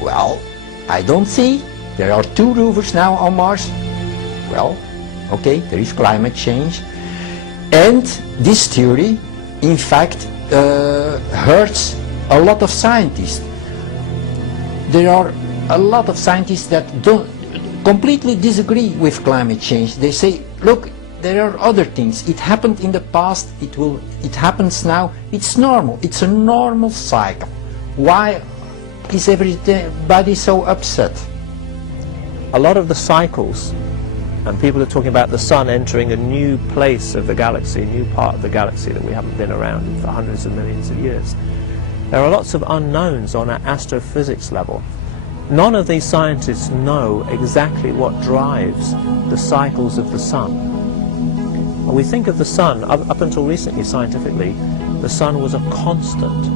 Well, I don't see. There are 2 rovers now on Mars. Well, okay, there is climate change. And this theory, in fact, hurts a lot of scientists. There are a lot of scientists that don't completely disagree with climate change. They say, look, there are other things. It happened in the past, it happens now. It's normal. It's a normal cycle. Why is everybody so upset? A lot of the cycles, and people are talking about the sun entering a new place of the galaxy, a new part of the galaxy that we haven't been around in for hundreds of millions of years. There are lots of unknowns on an astrophysics level. None of these scientists know exactly what drives the cycles of the sun. When we think of the sun, up until recently scientifically, the sun was a constant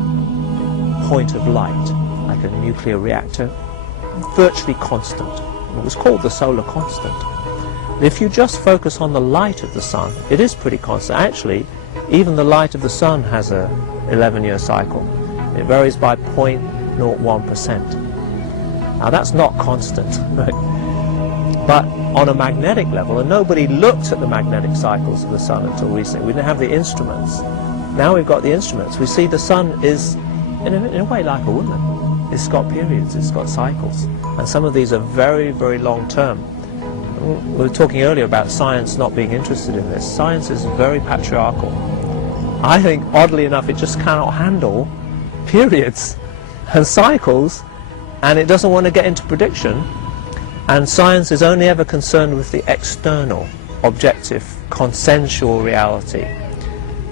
point of light, like a nuclear reactor, virtually constant. It was called the solar constant. If you just focus on the light of the sun, it is pretty constant. Actually, even the light of the sun has a 11-year cycle. It varies by 0.01%. Now that's not constant, right? But on a magnetic level, and nobody looked at the magnetic cycles of the sun until recently. We didn't have the instruments. Now we've got the instruments. We see the sun is, in a way, like a woman. It's got periods, it's got cycles. And some of these are very, very long term. We were talking earlier about science not being interested in this. Science is very patriarchal. I think, oddly enough, it just cannot handle periods and cycles, and it doesn't want to get into prediction. And science is only ever concerned with the external, objective, consensual reality.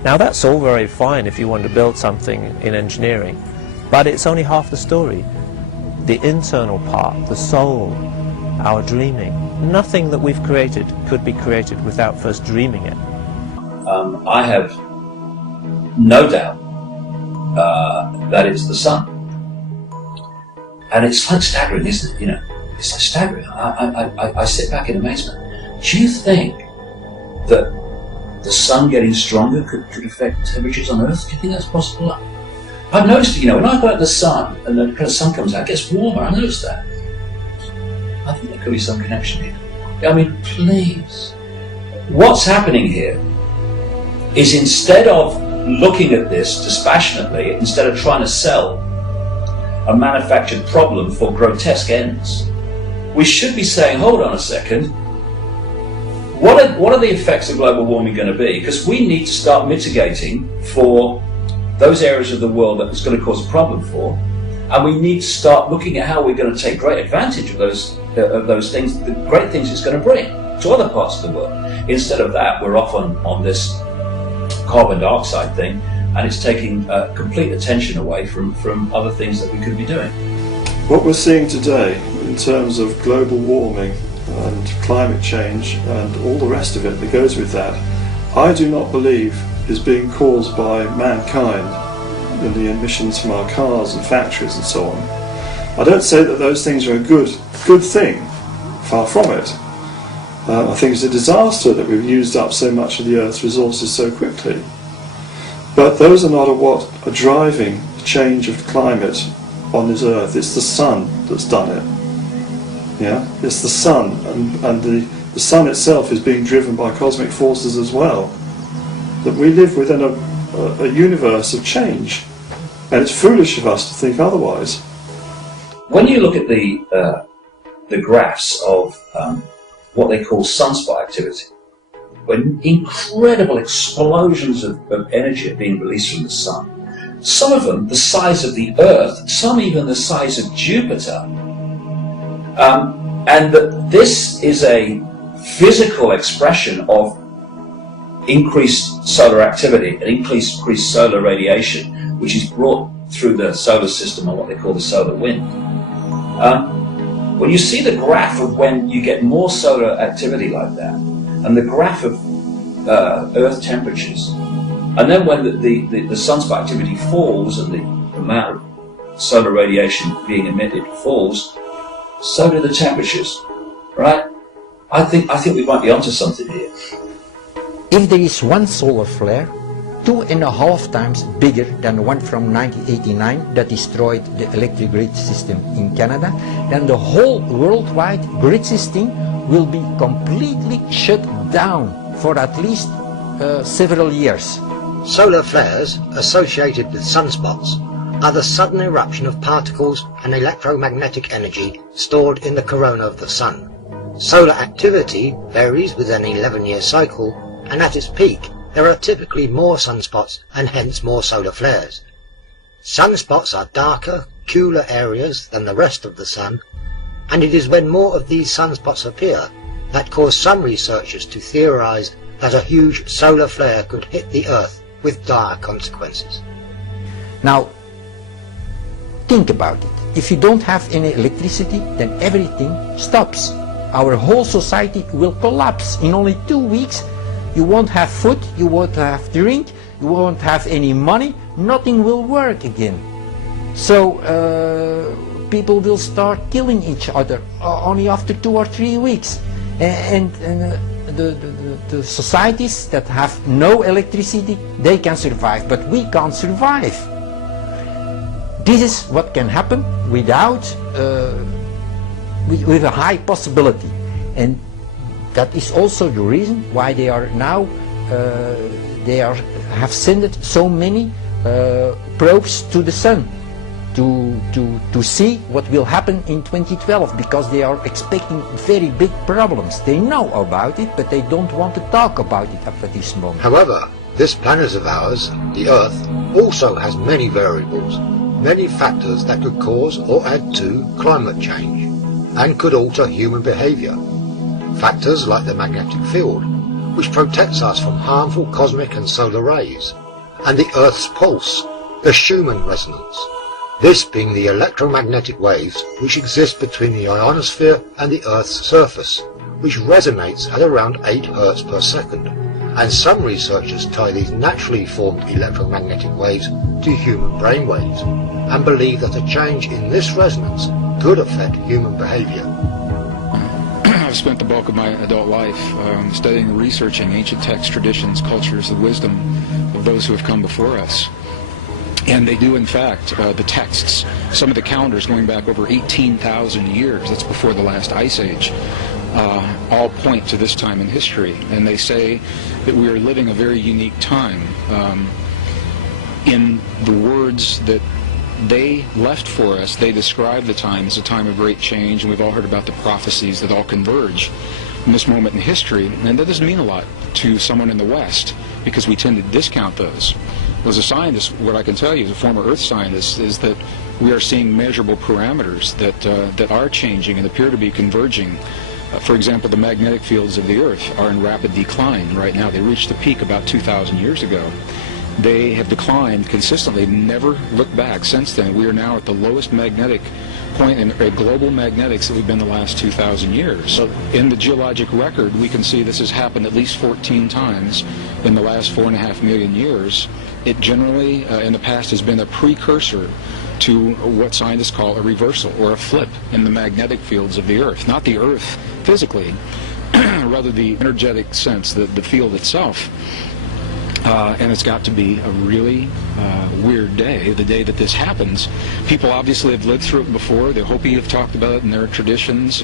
Now that's all very fine if you want to build something in engineering, but it's only half the story. The internal part, the soul, our dreaming, nothing that we've created could be created without first dreaming it. I have no doubt that it's the sun. And it's like staggering, isn't it? You know, it's like staggering. I sit back in amazement. Do you think that the sun getting stronger could affect temperatures on Earth? Do you think that's possible? I've noticed, you know, when I go out in the sun and the kind of sun comes out, it gets warmer. I noticed that. I think there could be some connection here. I mean, please. What's happening here is, instead of looking at this dispassionately, instead of trying to sell a manufactured problem for grotesque ends, we should be saying, hold on a second, what are the effects of global warming going to be? Because we need to start mitigating for those areas of the world that it's going to cause a problem for, and we need to start looking at how we're going to take great advantage of those things, the great things it's going to bring to other parts of the world. Instead of that, we're off on this carbon dioxide thing, and it's taking complete attention away from other things that we could be doing. What we're seeing today in terms of global warming and climate change and all the rest of it that goes with that, I do not believe is being caused by mankind in the emissions from our cars and factories and so on. I don't say that those things are a good thing, far from it. I think it's a disaster that we've used up so much of the Earth's resources so quickly. But those are not what are driving the change of climate on this Earth. It's the sun that's done it. Yeah, it's the sun, and the sun itself is being driven by cosmic forces as well. That we live within a universe of change, and it's foolish of us to think otherwise. When you look at the graphs of what they call sunspot activity, when incredible explosions of energy are being released from the sun, some of them the size of the Earth, some even the size of Jupiter, and that this is a physical expression of increased solar activity and increased solar radiation, which is brought through the solar system on what they call the solar wind. When you see the graph of when you get more solar activity like that, and the graph of Earth temperatures, and then when the sunspot activity falls and the amount of solar radiation being emitted falls, so do the temperatures, right? I think we might be onto something here. If there is one solar flare, 2.5 times bigger than the one from 1989 that destroyed the electric grid system in Canada, then the whole worldwide grid system will be completely shut down for at least several years. Solar flares associated with sunspots are the sudden eruption of particles and electromagnetic energy stored in the corona of the sun. Solar activity varies with an 11-year cycle, and at its peak there are typically more sunspots and hence more solar flares. Sunspots are darker, cooler areas than the rest of the sun, and it is when more of these sunspots appear that cause some researchers to theorize that a huge solar flare could hit the Earth with dire consequences. Now, think about it. If you don't have any electricity, then everything stops. Our whole society will collapse. In only 2 weeks, you won't have food, you won't have drink, you won't have any money, nothing will work again. So people will start killing each other only after 2 or 3 weeks. And the societies that have no electricity, they can survive, but we can't survive. This is what can happen without with a high possibility, and that is also the reason why they are now have sent so many probes to the sun to see what will happen in 2012, because they are expecting very big problems. They know about it, but they don't want to talk about it at this moment. However, this planet of ours, the Earth, also has many variables, many factors that could cause or add to climate change and could alter human behavior. Factors like the magnetic field, which protects us from harmful cosmic and solar rays, and the Earth's pulse, the Schumann resonance. This being the electromagnetic waves which exist between the ionosphere and the Earth's surface, which resonates at around 8 Hz per second, and some researchers tie these naturally formed electromagnetic waves to human brain waves, and believe that a change in this resonance could affect human behavior. I've spent the bulk of my adult life studying and researching ancient texts, traditions, cultures, the wisdom of those who have come before us. And they do, in fact, the texts, some of the calendars going back over 18,000 years, that's before the last ice age, all point to this time in history. And they say that we are living a very unique time. In the words that they left for us, they describe the time as a time of great change, and we've all heard about the prophecies that all converge in this moment in history. And that doesn't mean a lot to someone in the West, because we tend to discount those. As a scientist, what I can tell you as a former Earth scientist is that we are seeing measurable parameters that are changing and appear to be converging. For example, the magnetic fields of the Earth are in rapid decline right now. They reached the peak about 2,000 years ago. They have declined consistently, never looked back since then. We are now at the lowest magnetic point in global magnetics that we've been the last 2,000 years. In the geologic record, we can see this has happened at least 14 times in the last 4.5 million years. It generally, in the past, has been a precursor to what scientists call a reversal or a flip in the magnetic fields of the Earth. Not the Earth physically, rather the energetic sense, the field itself. And it's got to be a really weird day, the day that this happens. People obviously have lived through it before. The Hopi have talked about it in their traditions.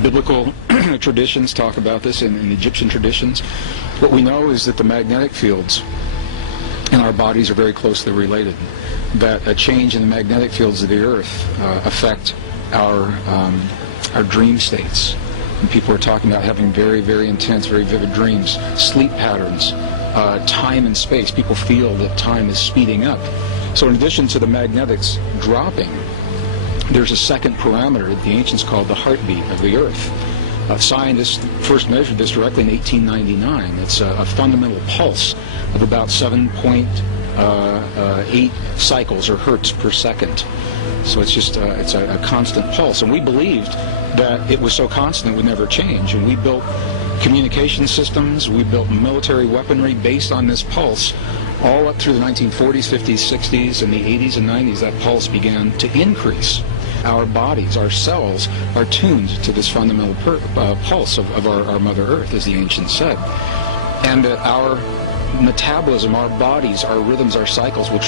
Biblical traditions talk about this in Egyptian traditions. What we know is that the magnetic fields in our bodies are very closely related. That a change in the magnetic fields of the Earth affect our dream states. And people are talking about having very, very intense, very vivid dreams, sleep patterns, time and space. People feel that time is speeding up. So in addition to the magnetics dropping, there's a second parameter that the ancients called the heartbeat of the Earth. Scientists first measured this directly in 1899. It's a fundamental pulse of about 7.8 cycles or hertz per second. So it's just it's a constant pulse. And we believed that it was so constant it would never change. And we built communication systems, we built military weaponry based on this pulse. All up through the 1940s, 50s, 60s, and the 80s and 90s, that pulse began to increase. Our bodies, our cells, are tuned to this fundamental pulse of our Mother Earth, as the ancients said. And that our metabolism, our bodies, our rhythms, our cycles will